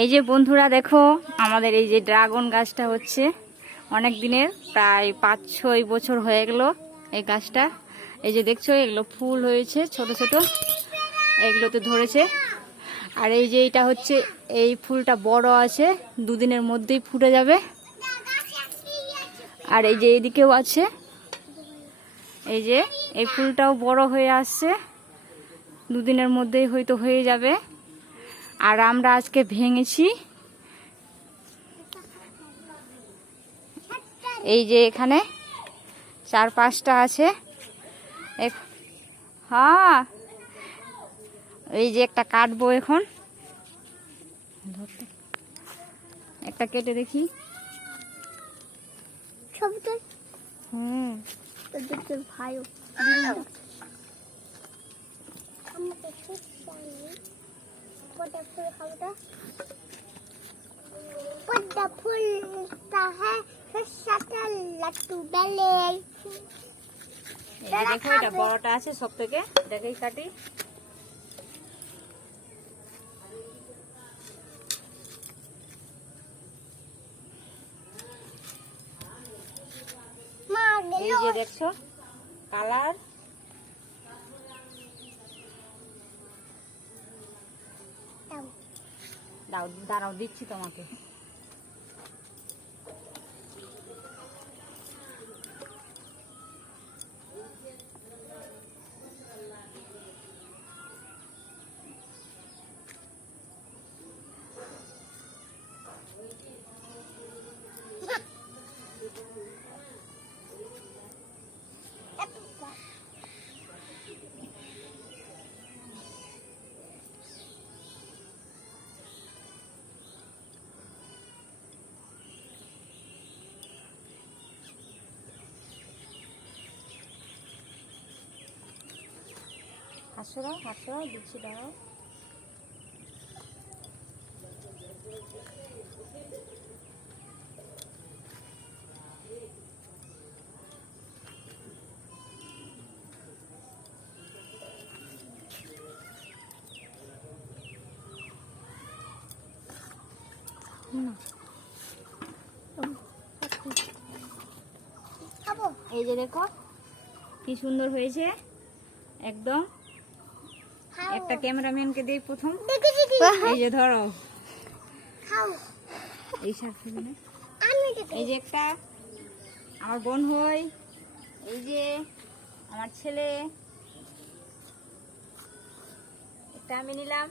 এই যে বন্ধুরা দেখো, আমাদের এই যে ড্রাগন গাছটা হচ্ছে অনেক দিনের, প্রায় 5-6 বছর হয়ে গেল এই গাছটা। এই যে দেখছো, এগুলো ফুল হয়েছে ছোট ছোট, এগুলোতে ধরেছে। আর এই যে এটা হচ্ছে, এই ফুলটা বড় আছে, দুদিনের মধ্যেই ফুটে যাবে। আর এই যে এদিকেও আছে, এই যে এই ফুলটাও বড় হয়ে আসছে, দুদিনের মধ্যেই হয়তো হয়ে যাবে। আর আমরা আজকে ভেঙেছি, এই যে এখানে 4-5টা আছে। হ্যাঁ, এই যে একটা কাটবো এখন, একটা কেটে দেখি। হুম, ভাইও फूलता है लट्टू डाले। এই যে দেখো, এটা বড়টা আছে সব থেকে, এটাকেই কাটি। এই যে দেখছো কালার, দাও দাঁড়াও দিচ্ছি তোমাকে। হাসো দিচ্ছি, দাঁড়াও। এই যে দেখো কি সুন্দর হয়েছে একদম। একটা ক্যামেরাম্যানকে দিই প্রথম, এই যে ধরো, এই এই যে একটা আমার বোন হই, এই যে আমার ছেলে, একটা আমি নিলাম।